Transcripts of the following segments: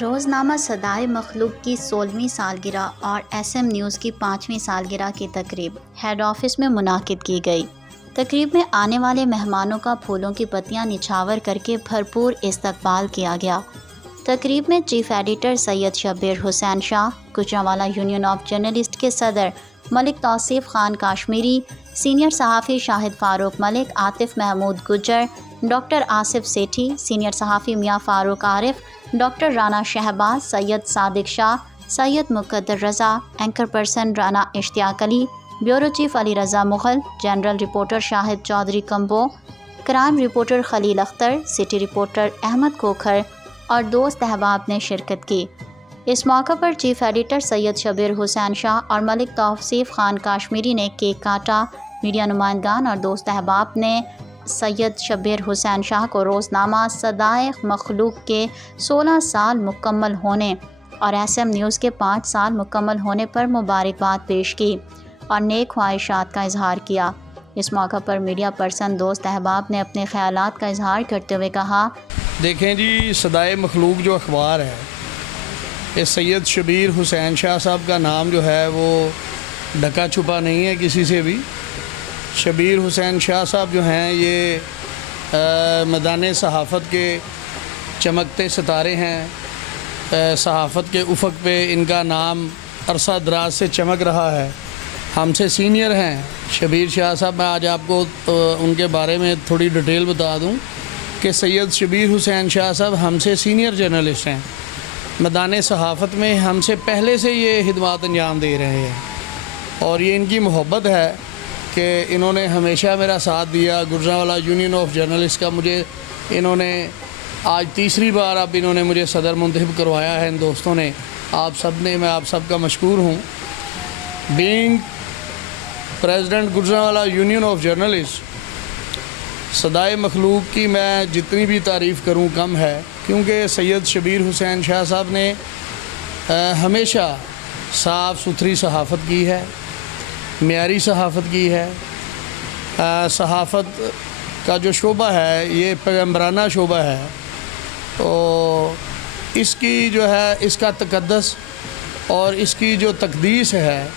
रोज़नामा सदाए मखलूक की 16वीं सालगिरह और SM न्यूज़ की 5वीं सालगिरह की तकरीब हेड ऑफिस में मुनाकिद की गई। तकरीब में आने वाले मेहमानों का फूलों की पत्तियां निछावर करके भरपूर इस्तकबाल किया गया। तकरीब में chief editor Syed Shabbir Hussain Shah, Gujranwala union of journalist के सदर मलिक तौसीफ़ खान काश्मीरी, सीनियर सहाफ़ी शाहिद फ़ारूक मलिक, आतिफ़ महमूद गुज्जर, डॉक्टर आसिफ सेठी, सीनियर सहाफ़ी Mian Farooq Arif, doctor Rana Shahbaz, Syed Sadiq Shah, Syed Muqaddar Raza, anchor person Rana Ishtiaq Ali, bureau chief Ali Raza Mughal, general reporter Shahid Chaudhry Kamboh, crime reporter Khalil Akhtar, city reporter Ahmed Khokhar और दोस्त अहबाब ने शिरकत की। इस मौके पर चीफ एडिटर सैयद शब्बीर हुसैन शाह और मलिक तौसीफ़ खान काश्मीरी ने केक काटा। मीडिया नुमाइंदगान और दोस्त अहबाब ने सैयद शब्बीर हुसैन शाह को रोज़नामा सदाए मखलूक के 16 साल मुकम्मल होने और SM न्यूज़ के 5 साल मुकम्मल होने पर मुबारकबाद पेश की और नेक ख्वाहिशात का इजहार किया। इस मौका पर मीडिया पर्सन दोस्त अहबाब ने अपने ख़यालात का इजहार करते हुए कहा, देखें जी, सदाए मखलूक जो अखबार है, इस सैयद शब्बीर हुसैन शाह साहब का नाम जो है वो ढका छुपा नहीं है किसी से भी। शब्बीर हुसैन शाह साहब जो हैं ये मैदान सहाफ़त के चमकते सितारे हैं। सहाफ़त के उफ़क़ पे इनका नाम अरसा दराज से चमक रहा है। हमसे सीनियर हैं शब्बीर शाह साहब। मैं आज आपको उनके बारे में थोड़ी डिटेल बता दूं कि सैयद शब्बीर हुसैन शाह साहब हमसे सीनियर जर्नलिस्ट हैं। मैदान सहाफ़त में हमसे पहले से ये खिदमत अंजाम दे रहे हैं और ये इनकी मोहब्बत है कि इन्होंने हमेशा मेरा साथ दिया। गुजरांवाला यूनियन ऑफ जर्नलिस्ट का मुझे इन्होंने आज तीसरी बार अब इन्होंने मुझे सदर मुंतखब करवाया है इन दोस्तों ने। आप सब ने, मैं आप सब का मशकूर हूँ। Being president Gujranwala union of journalist, सदाए मखलूक की मैं जितनी भी तारीफ़ करूँ कम है, क्योंकि सैयद शब्बीर हुसैन शाह साहब ने हमेशा साफ़ सुथरी सहाफ़त की है, मेयारी सहाफ़त की है। सहाफ़त का जो शोबा है ये पैगम्बराना शोबा है, तो इसकी जो है इसका तक़द्दुस और इसकी जो तक़दीस है,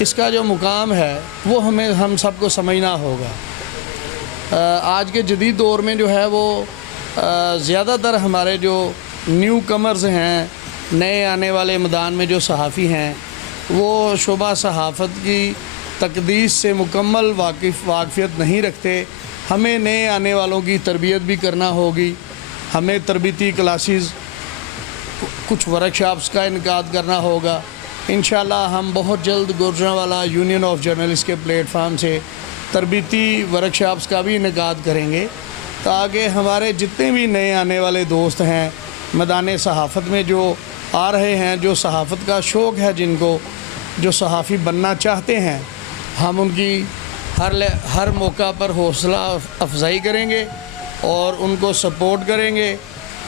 इसका जो मुकाम है वो हम सबको समझना होगा। आज के जदीद दौर में जो है वो ज़्यादातर हमारे जो न्यू कमर्स हैं, नए आने वाले मैदान में जो सहाफ़ी हैं, वो शोबा सहाफ़त की तक़दीस से मुकम्मल वाक़फ़ियत नहीं रखते। हमें नए आने वालों की तरबियत भी करना होगी। हमें तरबियती क्लासेस, कुछ वर्कशॉप्स का इनकाद करना होगा। इंशाअल्लाह हम बहुत जल्द गुजरांवाला यूनियन ऑफ जर्नलिस्ट के प्लेटफार्म से तरबियती वर्कशॉप्स का भी इनकाद करेंगे, ताकि हमारे जितने भी नए आने वाले दोस्त हैं मैदान सहाफ़त में जो आ रहे हैं, जो सहाफ़त का शौक़ है, जिनको जो सहाफ़ी बनना चाहते हैं, हम उनकी हर मौका पर हौसला अफजाई करेंगे और उनको सपोर्ट करेंगे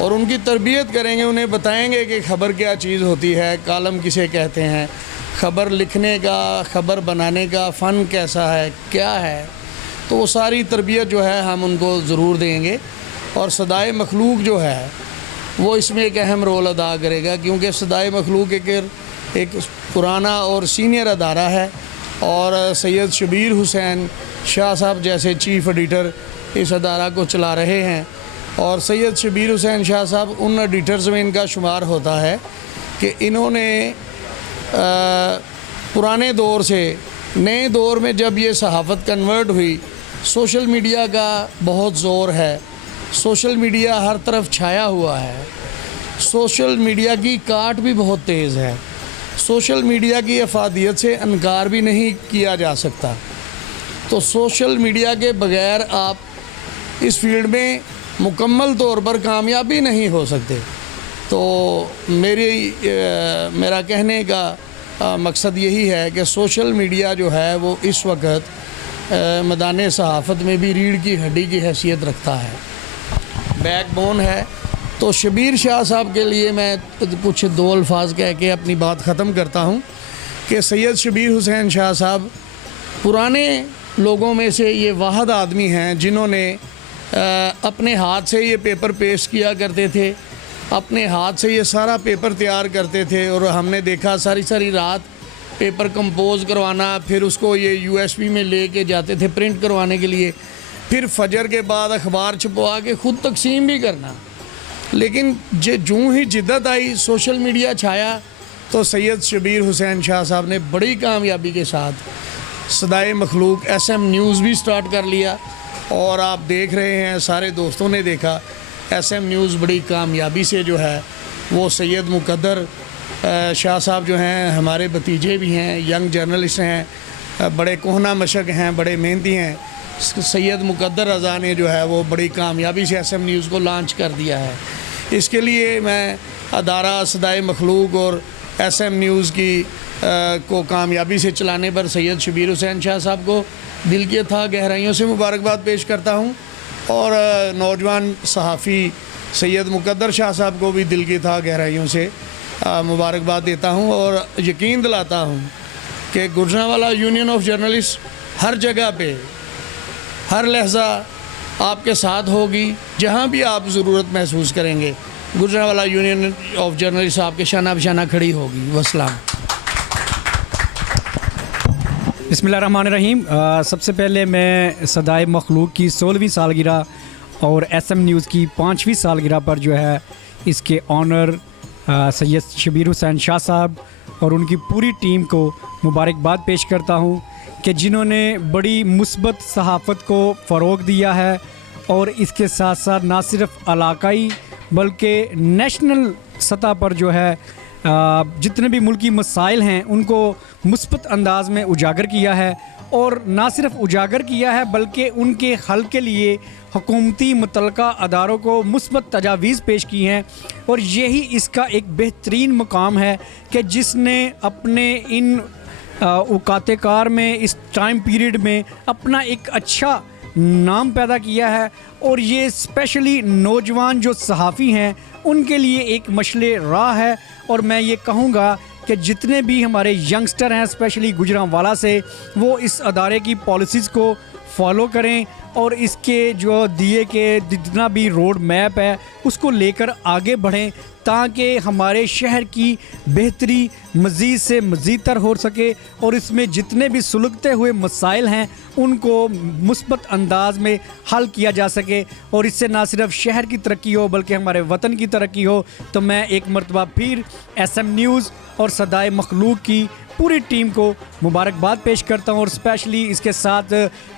और उनकी तरबियत करेंगे। उन्हें बताएंगे कि ख़बर क्या चीज़ होती है, कॉलम किसे कहते हैं, ख़बर लिखने का, ख़बर बनाने का फ़न कैसा है, क्या है। तो वो सारी तरबियत जो है हम उनको ज़रूर देंगे और सदाए मखलूक जो है वो इसमें एक अहम रोल अदा करेगा, क्योंकि सदाए मखलूक एक पुराना और सीनियर अदारा है और सैयद शब्बीर हुसैन शाह साहब जैसे चीफ़ एडिटर इस अदारा को चला रहे हैं। और सैयद शब्बीर हुसैन शाह साहब उन एडिटर्स में इनका शुमार होता है कि इन्होंने पुराने दौर से नए दौर में जब ये सहाफ़त कन्वर्ट हुई, सोशल मीडिया का बहुत ज़ोर है, सोशल मीडिया हर तरफ छाया हुआ है, सोशल मीडिया की काट भी बहुत तेज़ है, सोशल मीडिया की अफादियत से इनकार भी नहीं किया जा सकता। तो सोशल मीडिया के बग़ैर आप इस फील्ड में मुकम्मल तौर पर कामयाबी नहीं हो सकते। तो मेरा कहने का मकसद यही है कि सोशल मीडिया जो है वो इस वक्त मैदान सहाफ़त में भी रीढ़ की हड्डी की हैसियत रखता है, बैकबोन है। तो शब्बीर शाह साहब के लिए मैं कुछ दो अल्फाज कह के अपनी बात ख़त्म करता हूँ कि सैयद शब्बीर हुसैन शाह साहब पुराने लोगों में से ये वाहद आदमी हैं जिन्होंने अपने हाथ से ये पेपर पेश किया करते थे। अपने हाथ से ये सारा पेपर तैयार करते थे और हमने देखा सारी सारी रात पेपर कंपोज करवाना, फिर उसको ये यूएसबी में लेके जाते थे प्रिंट करवाने के लिए, फिर फजर के बाद अखबार छपवा के ख़ुद तकसीम भी करना। लेकिन जूँ ही जिद्दत आई, सोशल मीडिया छाया, तो सैयद शबीर हुसैन शाह साहब ने बड़ी कामयाबी के साथ सदाए मखलूक SM न्यूज़ भी स्टार्ट कर लिया। और आप देख रहे हैं, सारे दोस्तों ने देखा, SM न्यूज़ बड़ी कामयाबी से जो है वो सैयद मुकद्दर शाह साहब जो हैं हमारे भतीजे भी हैं, यंग जर्नलिस्ट हैं, बड़े कोहना मशक हैं, बड़े मेहनती हैं। सैयद मुकद्दर रज़ा ने जो है वो बड़ी कामयाबी से SM न्यूज़ को लॉन्च कर दिया है। इसके लिए मैं अदारा सदाए मखलूक और SM न्यूज़ की को कामयाबी से चलाने पर सैयद शबीर हुसैन शाह साहब को दिल की अथाह गहराइयों से मुबारकबाद पेश करता हूँ, और नौजवान सहाफ़ी सैयद मुकद्दर शाह साहब को भी दिल की अथाह गहराइयों से मुबारकबाद देता हूँ और यकीन दिलाता हूँ कि गुजरांवाला यूनियन ऑफ जर्नलिस्ट हर जगह पे हर लहजा आपके साथ होगी। जहाँ भी आप ज़रूरत महसूस करेंगे, गुजरांवाला यूनियन ऑफ जर्नलिस्ट आपके शाना बशाना खड़ी होगी। वस्सलाम। बिस्मिल्लाहिर्रहमानिर्रहीम। सबसे पहले मैं सदाए मखलूक की 16वीं सालगिरह और SM न्यूज़ की 5वीं सालगिरह पर जो है इसके ऑनर सैयद शबीर हुसैन शाह साहब और उनकी पूरी टीम को मुबारकबाद पेश करता हूँ कि जिन्होंने बड़ी मुस्बत सहाफ़त को फ़रोग़ दिया है और इसके साथ साथ ना सिर्फ इलाकाई बल्कि नेशनल सतह पर जो है जितने भी मुल्की मसाइल हैं उनको मुस्बत अंदाज में उजागर किया है, और ना सिर्फ उजागर किया है बल्कि उनके हल के लिए हुकूमती मुतलका अदारों को मुस्बत तजावीज़ पेश की हैं। और यही इसका एक बेहतरीन मुकाम है कि जिसने अपने इन औकात कार में इस टाइम पीरियड में अपना एक अच्छा नाम पैदा किया है। और ये स्पेशली नौजवान जो सहाफ़ी हैं उनके लिए एक मशले राह है। और मैं ये कहूँगा कि जितने भी हमारे यंगस्टर हैं स्पेशली गुजरांवाला से, वो इस अदारे की पॉलिसीज़ को फॉलो करें और इसके जो दिए के जितना भी रोड मैप है उसको लेकर आगे बढ़ें, ताकि हमारे शहर की बेहतरी मज़ीद से मज़ीद तर हो सके और इसमें जितने भी सुलगते हुए मसाइल हैं उनको मुस्बत अंदाज में हल किया जा सके, और इससे ना सिर्फ शहर की तरक्की हो बल्कि हमारे वतन की तरक्की हो। तो मैं एक मरतबा फिर SM न्यूज़ और सदाए मखलूक की पूरी टीम को मुबारकबाद पेश करता हूँ। और स्पेशली इसके साथ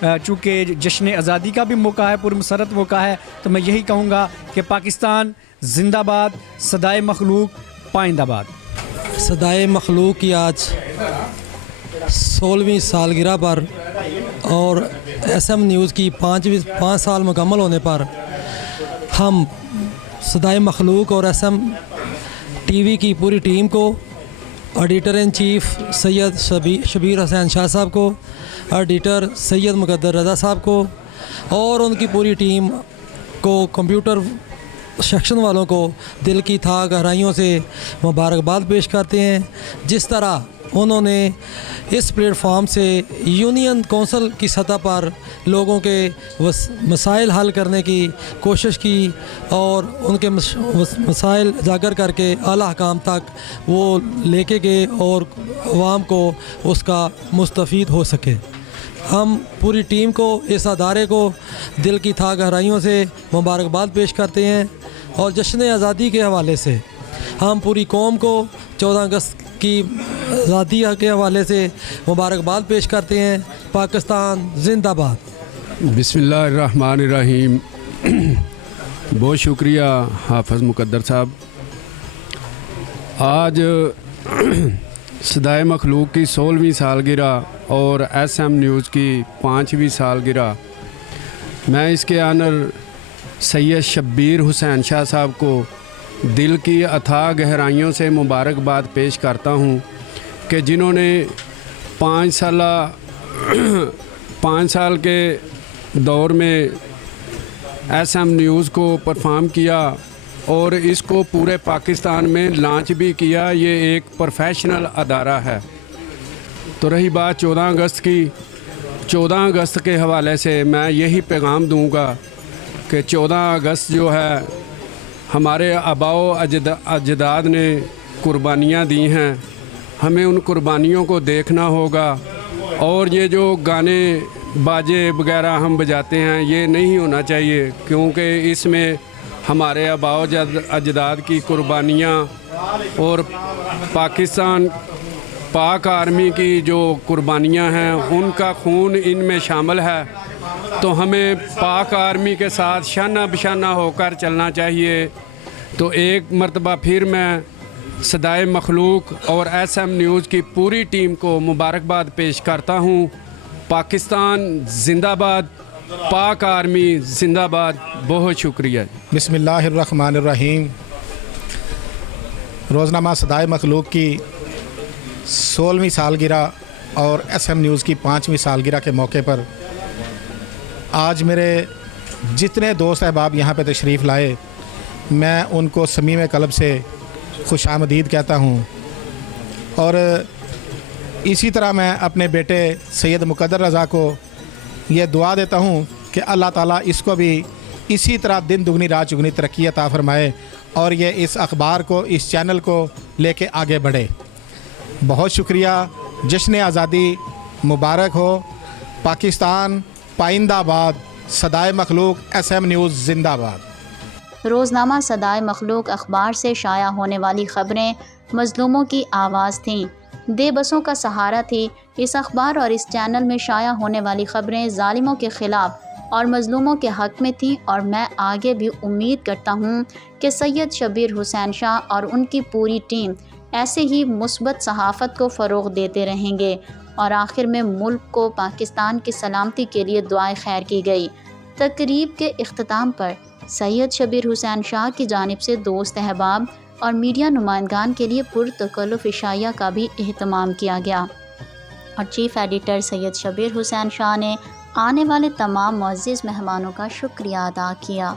चूँकि जश्न आज़ादी का भी मौका है, पुरमसरत मौका है, तो मैं यही कहूँगा कि पाकिस्तान जिंदाबाद, सदाए मखलूक पाइंदाबाद। सदाए मखलूक की आज 16वीं सालगिरह पर और SM न्यूज़ की 5 साल मुकम्मल होने पर हम सदाए मखलूक और SM TV की पूरी टीम को, editor in chief Syed Shabir Hussain Shah साहब को, एडिटर सैयद मुकद्दर रज़ा साहब को और उनकी पूरी टीम को, कंप्यूटर सेक्शन वालों को दिल की था गहराइयों से मुबारकबाद पेश करते हैं। जिस तरह उन्होंने इस प्लेटफॉर्म से यूनियन कौंसिल की सतह पर लोगों के मसाइल हल करने की कोशिश की और उनके मसाइल उजागर करके आला हकाम तक वो लेके गए और अवाम को उसका मुस्तफ़ीद हो सके। हम पूरी टीम को, इस अदारे को दिल की था गहराइयों से मुबारकबाद पेश करते हैं। और जश्न आज़ादी के हवाले से हम पूरी कौम को 14 अगस्त की आज़ादी के हवाले से मुबारकबाद पेश करते हैं। पाकिस्तान जिंदाबाद। बिस्मिल्लाहिर्रहमानिर्रहीम। बहुत शुक्रिया हाफ़िज़ मुकद्दर साहब। आज सदाए मखलूक की 16वीं सालगिरह और SM न्यूज़ की 5वीं सालगिरह, मैं इसके आनर सैयद शब्बीर हुसैन शाह साहब को दिल की अथाह गहराइयों से मुबारकबाद पेश करता हूँ कि जिन्होंने 5 साल के दौर में SM न्यूज़ को परफॉर्म किया और इसको पूरे पाकिस्तान में लॉन्च भी किया। ये एक प्रोफेशनल अदारा है। तो रही बात 14 अगस्त की, 14 अगस्त के हवाले से मैं यही पैगाम दूंगा कि 14 अगस्त जो है हमारे आबाओ अजदाद ने कुर्बानियाँ दी हैं, हमें उन कुर्बानियों को देखना होगा। और ये जो गाने बाजे वगैरह हम बजाते हैं ये नहीं होना चाहिए, क्योंकि इसमें हमारे आबाओ अजदाद की कुर्बानियाँ और पाकिस्तान पाक आर्मी की जो कुर्बानियाँ हैं उनका खून इनमें शामिल है। तो हमें पाक आर्मी के साथ शाना बशाना होकर चलना चाहिए। तो एक मरतबा फिर मैं सदाए मखलूक और SM न्यूज़ की पूरी टीम को मुबारकबाद पेश करता हूँ। पाकिस्तान जिंदाबाद, पाक आर्मी जिंदाबाद। बहुत शुक्रिया। बिस्मिल्लाहिर्रहमानिर्रहीम। रोज़नामा सदाए मखलूक की 16वीं सालगिरह और SM न्यूज़ की 5वीं सालगिरह के मौके पर आज मेरे जितने दोस्त अहबाब यहाँ पे तशरीफ़ लाए, मैं उनको समीम क़ल्ब से खुशामदीद कहता हूँ। और इसी तरह मैं अपने बेटे सैयद मुक़द्दर रज़ा को ये दुआ देता हूँ कि अल्लाह ताला इसको भी इसी तरह दिन दुगनी रात चुगनी तरक्की अता फ़रमाए और ये इस अखबार को, इस चैनल को लेके आगे बढ़े। बहुत शुक्रिया। जश्न आज़ादी मुबारक हो। पाकिस्तान पाइंदाबाद। सदाए मखलूक SM न्यूज़ जिंदाबाद। रोज़नामा सदाए मखलूक अखबार से शाया होने वाली ख़बरें मज़लूमों की आवाज़ थीं, बेबसों का सहारा थी। इस अखबार और इस चैनल में शाया होने वाली ख़बरें ज़ालिमों के ख़िलाफ़ और मज़लूमों के हक़ में थी। और मैं आगे भी उम्मीद करता हूँ कि सैयद शब्बीर हुसैन शाह और उनकी पूरी टीम ऐसे ही मुस्बत सहाफ़त को फ़रोग़ देते रहेंगे। और आखिर में मुल्क को पाकिस्तान की सलामती के लिए दुआए खैर की गई। तकरीब के इख्तिताम पर सैयद शब्बीर हुसैन शाह की जानिब से दोस्त अहबाब और मीडिया नुमाइंदान के लिए पुरतकल्लुफ़ इशाया का भी एहतमाम किया गया। और चीफ़ एडिटर सैयद शब्बीर हुसैन शाह ने आने वाले तमाम मुअज़्ज़िज़ मेहमानों का शुक्रिया अदा किया।